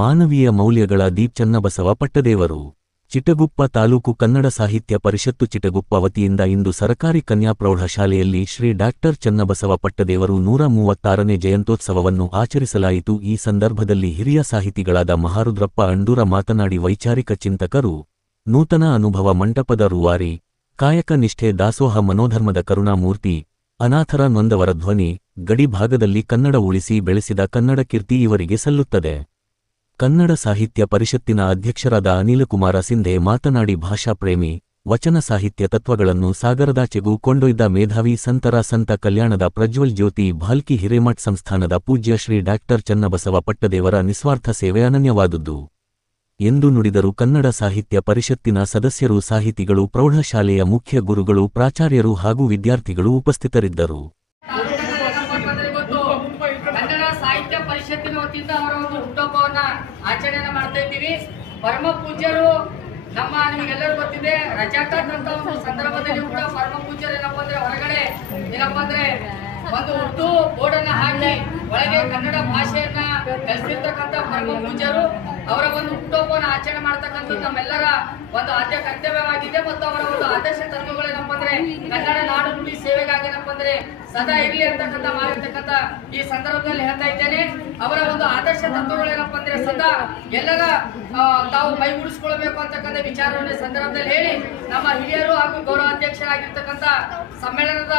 ಮಾನವೀಯ ಮೌಲ್ಯಗಳ ದೀಪ್ ಚನ್ನಬಸವ ಪಟ್ಟದೇವರು. ಚಿಟಗುಪ್ಪ ತಾಲೂಕು ಕನ್ನಡ ಸಾಹಿತ್ಯ ಪರಿಷತ್ತು ಚಿಟಗುಪ್ಪ ವತಿಯಿಂದ ಇಂದು ಸರಕಾರಿ ಕನ್ಯಾ ಪ್ರೌಢಶಾಲೆಯಲ್ಲಿ ಶ್ರೀ ಡಾಕ್ಟರ್ ಚನ್ನಬಸವ ಪಟ್ಟದೇವರು 136ನೇ ಜಯಂತ್ಯೋತ್ಸವವನ್ನು ಆಚರಿಸಲಾಯಿತು. ಈ ಸಂದರ್ಭದಲ್ಲಿ ಹಿರಿಯ ಸಾಹಿತಿಗಳಾದ ಮಹಾರುದ್ರಪ್ಪ ಅಂಡೂರ ಮಾತನಾಡಿ ವೈಚಾರಿಕ ಚಿಂತಕರು, ನೂತನ ಅನುಭವ ಮಂಟಪದ ರೂವಾರಿ, ಕಾಯಕ ನಿಷ್ಠೆ ದಾಸೋಹ ಮನೋಧರ್ಮದ ಕರುಣಾಮೂರ್ತಿ, ಅನಾಥರ ನೊಂದವರ ಧ್ವನಿ, ಗಡಿ ಭಾಗದಲ್ಲಿ ಕನ್ನಡ ಉಳಿಸಿ ಬೆಳೆಸಿದ ಕನ್ನಡ ಕೀರ್ತಿ ಇವರಿಗೆ ಸಲ್ಲುತ್ತದೆ. ಕನ್ನಡ ಸಾಹಿತ್ಯ ಪರಿಷತ್ತಿನ ಅಧ್ಯಕ್ಷರಾದ ಅನಿಲಕುಮಾರ ಸಿಂಧೆ ಮಾತನಾಡಿ ಭಾಷಾ ಪ್ರೇಮಿ, ವಚನ ಸಾಹಿತ್ಯ ತತ್ವಗಳನ್ನು ಸಾಗರದಾಚೆಗೂ ಕೊಂಡೊಯ್ದ ಮೇಧಾವಿ ಸಂತರ ಸಂತ ಕಲ್ಯಾಣದ ಪ್ರಜ್ವಲ್ ಜ್ಯೋತಿ ಭಾಲ್ಕಿ ಹಿರೇಮಠ್ ಸಂಸ್ಥಾನದ ಪೂಜ್ಯ ಶ್ರೀ ಡಾಕ್ಟರ್ ಚನ್ನಬಸವ ಪಟ್ಟದೇವರ ನಿಸ್ವಾರ್ಥ ಸೇವೆ ಅನನ್ಯವಾದುದು ಎಂದು ನುಡಿದರು. ಕನ್ನಡ ಸಾಹಿತ್ಯ ಪರಿಷತ್ತಿನ ಸದಸ್ಯರು, ಸಾಹಿತಿಗಳು, ಪ್ರೌಢಶಾಲೆಯ ಮುಖ್ಯ ಗುರುಗಳು, ಪ್ರಾಚಾರ್ಯರು ಹಾಗೂ ವಿದ್ಯಾರ್ಥಿಗಳು ಉಪಸ್ಥಿತರಿದ್ದರು. ಕನ್ನಡ ಸಾಹಿತ್ಯ ಪರಿಷತ್ತಿನ ವತಿಯಿಂದ ಅವರ ಒಂದು ಹುಟ್ಟುಹಬ್ಬವನ್ನ ಆಚರಣೆ ಮಾಡ್ತಾ ಇದ್ದೀವಿ. ಪರಮ ಪೂಜ್ಯರು ನಮ್ಮ ನಿಮಗೆಲ್ಲರೂ ಗೊತ್ತಿದೆ, ರಜಾಕಟ್ ಅಂತ ಒಂದು ಸಂದರ್ಭದಲ್ಲಿ ಕೂಡ ಪರಮ ಪೂಜ್ಯರು ಏನಪ್ಪಾ ಅಂದ್ರೆ ಹೊರಗಡೆ ಏನಪ್ಪಾ ಅಂದ್ರೆ ಒಂದು ಹುಟ್ಟು ಬೋರ್ಡನ್ನ ಹಾಕಿ ಒಳಗೆ ಕನ್ನಡ ಭಾಷೆಯನ್ನ ಕಲಿಸಿರ್ತಕ್ಕಂಥ ಪರಮ ಪೂಜ್ಯರು ಅವರ ಒಂದು ಹುಟ್ಟುಹಬ್ಬವನ್ನು ಆಚರಣೆ ಮಾಡ್ತಕ್ಕಂಥದ್ದು ನಮ್ಮೆಲ್ಲರ ಒಂದು ಆದ್ಯ ಕರ್ತವ್ಯವಾಗಿದೆ. ಮತ್ತು ಅವರ ಒಂದು ಆದರ್ಶ ತತ್ವಗಳೇನಪ್ಪ ಅಂದ್ರೆ ಕನ್ನಡ ನಾಡು ನುಡಿ ಸೇವೆಗಾಗಿ ಏನಪ್ಪ ಅಂದ್ರೆ ಸದಾ ಇರಲಿ ಅಂತಕ್ಕಂಥ ಮಾಡಿರ್ತಕ್ಕಂಥ ಈ ಸಂದರ್ಭದಲ್ಲಿ ಹೇಳ್ತಾ ಇದ್ದೇನೆ. ಅವರ ಒಂದು ಆದರ್ಶ ತತ್ವಗಳೇನಪ್ಪ ಅಂದ್ರೆ ಸದಾ ಎಲ್ಲರ ತಾವು ಮೈಗೂಡಿಸ್ಕೊಳ್ಬೇಕು ಅಂತಕ್ಕಂಥ ವಿಚಾರವನ್ನು ಸಂದರ್ಭದಲ್ಲಿ ಹೇಳಿ, ನಮ್ಮ ಹಿರಿಯರು ಹಾಗೂ ಗೌರವಾಧ್ಯಕ್ಷರಾಗಿರ್ತಕ್ಕಂಥ ಸಮ್ಮೇಳನದ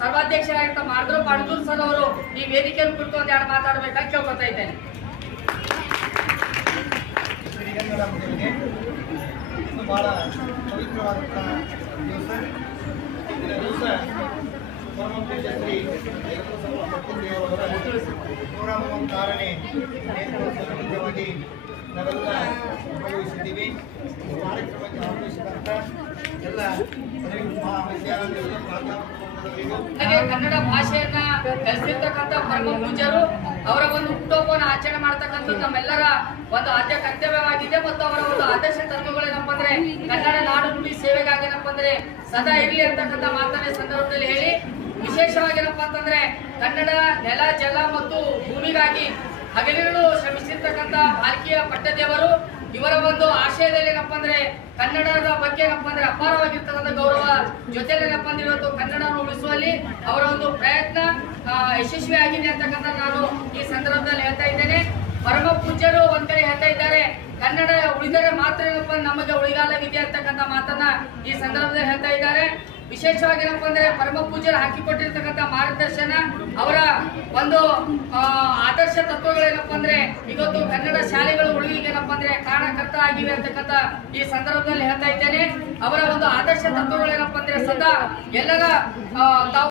ಸರ್ವಾಧ್ಯಕ್ಷರಾಗಿರ್ತ ಮಾರ್ಗರು ಪಾಡದೂರ್ ಸರ್ ಅವರು ಈ ವೇದಿಕೆಯನ್ನು ಕುರಿತು ಒಂದೆರಡು ಮಾತಾಡಬೇಕಾಗಿ ಕೇಳ್ಕೊತಾ ಇದ್ದೇನೆ. ಬಹಳ ಪವಿತ್ರವಾದಂತಹ ದಿವಸ ಪರಮ ಪೂಜ್ಯ ಶ್ರೀ ಪಟ್ಟದೇವರವರ 136ನೇ ನೇತೃತ್ವವಾಗಿ ನಾವೆಲ್ಲ ಭಾಗವಹಿಸಿದ್ದೀವಿ. ಕಾರ್ಯಕ್ರಮಕ್ಕೆ ಆಗಮಿಸಿದಂಥ ಎಲ್ಲ ಕನ್ನಡ ಭಾಷೆಯನ್ನ ಕಲಿಸಿರ್ತಕ್ಕಂಥ ಪರಮ ಪೂಜ್ಯರು ಅವರ ಒಂದು ಹುಟ್ಟುಹಬ್ಬವನ್ನು ಆಚರಣೆ ಮಾಡ್ತಕ್ಕಂಥದ್ದು ನಮ್ಮೆಲ್ಲರ ಒಂದು ಆದ್ಯ ಕರ್ತವ್ಯವಾಗಿದೆ. ಮತ್ತು ಅವರ ಒಂದು ಆದರ್ಶ ತತ್ವಗಳೇನಪ್ಪ ಅಂದ್ರೆ ಕನ್ನಡ ನಾಡು ನುಡಿ ಸೇವೆಗಾಗಿ ಏನಪ್ಪ ಅಂದ್ರೆ ಸದಾ ಇರಲಿ ಅಂತಕ್ಕಂಥ ಮಾತನ್ನ ಸಂದರ್ಭದಲ್ಲಿ ಹೇಳಿ, ವಿಶೇಷವಾಗಿ ಏನಪ್ಪಾ ಅಂತಂದ್ರೆ ಕನ್ನಡ ನೆಲ ಜಲ ಮತ್ತು ಭೂಮಿಗಾಗಿ ಹಗಲಿರುಳು ಶ್ರಮಿಸಿರ್ತಕ್ಕಂಥ ಭಾಲ್ಕಿಯ ಪಟ್ಟದೇವರು ಇವರ ಒಂದು ಆಶಯದಲ್ಲಿ ಏನಪ್ಪಾ ಅಂದ್ರೆ ಕನ್ನಡದ ಬಗ್ಗೆ ಏನಪ್ಪಾ ಅಂದ್ರೆ ಅಪಾರವಾಗಿರ್ತಕ್ಕಂಥ ಗೌರವ ಜೊತೆಲಿ ಏನಪ್ಪಾ ಅಂದ್ರೆ ಇವತ್ತು ಕನ್ನಡವನ್ನು ಉಳಿಸುವಲ್ಲಿ ಅವರ ಒಂದು ಪ್ರಯತ್ನ ಯಶಸ್ವಿ ಆಗಿದೆ ಅಂತಕ್ಕಂಥ ನಾನು ಈ ಸಂದರ್ಭದಲ್ಲಿ ಹೇಳ್ತಾ ಇದ್ದೇನೆ. ಪರಮ ಪೂಜ್ಯರು ಒಂದ್ ಕಡೆ ಹೇಳ್ತಾ ಇದ್ದಾರೆ, ಕನ್ನಡ ಉಳಿದರೆ ಮಾತ್ರ ಏನಪ್ಪಾ ನಮಗೆ ಉಳಿಗಾಲವಿದೆ ಅಂತಕ್ಕಂಥ ಮಾತನ್ನ ಈ ಸಂದರ್ಭದಲ್ಲಿ ಹೇಳ್ತಾ ಇದ್ದಾರೆ. ವಿಶೇಷವಾಗಿ ಏನಪ್ಪಾ ಅಂದ್ರೆ ಪರಮ ಪೂಜ್ಯರು ಹಾಕಿಕೊಟ್ಟಿರ್ತಕ್ಕಂಥ ಮಾರ್ಗದರ್ಶನ, ಅವರ ಒಂದು ಆದರ್ಶ ತತ್ವಗಳೇನಪ್ಪಾ ಅಂದ್ರೆ ಇವತ್ತು ಕನ್ನಡ ಶಾಲೆಗಳು ಉಳಿವಿಗೆ ಏನಪ್ಪಾ ಅಂದ್ರೆ ಕಾರಣಕರ್ತ ಆಗಿವೆ ಅಂತಕ್ಕಂಥ ಈ ಸಂದರ್ಭದಲ್ಲಿ ಹೇಳ್ತಾ ಇದ್ದೇನೆ. ಅವರ ಒಂದು ಆದರ್ಶ ತತ್ವಗಳೇನಪ್ಪಾ ಅಂದ್ರೆ ಸದಾ ಎಲ್ಲರ ತಾವು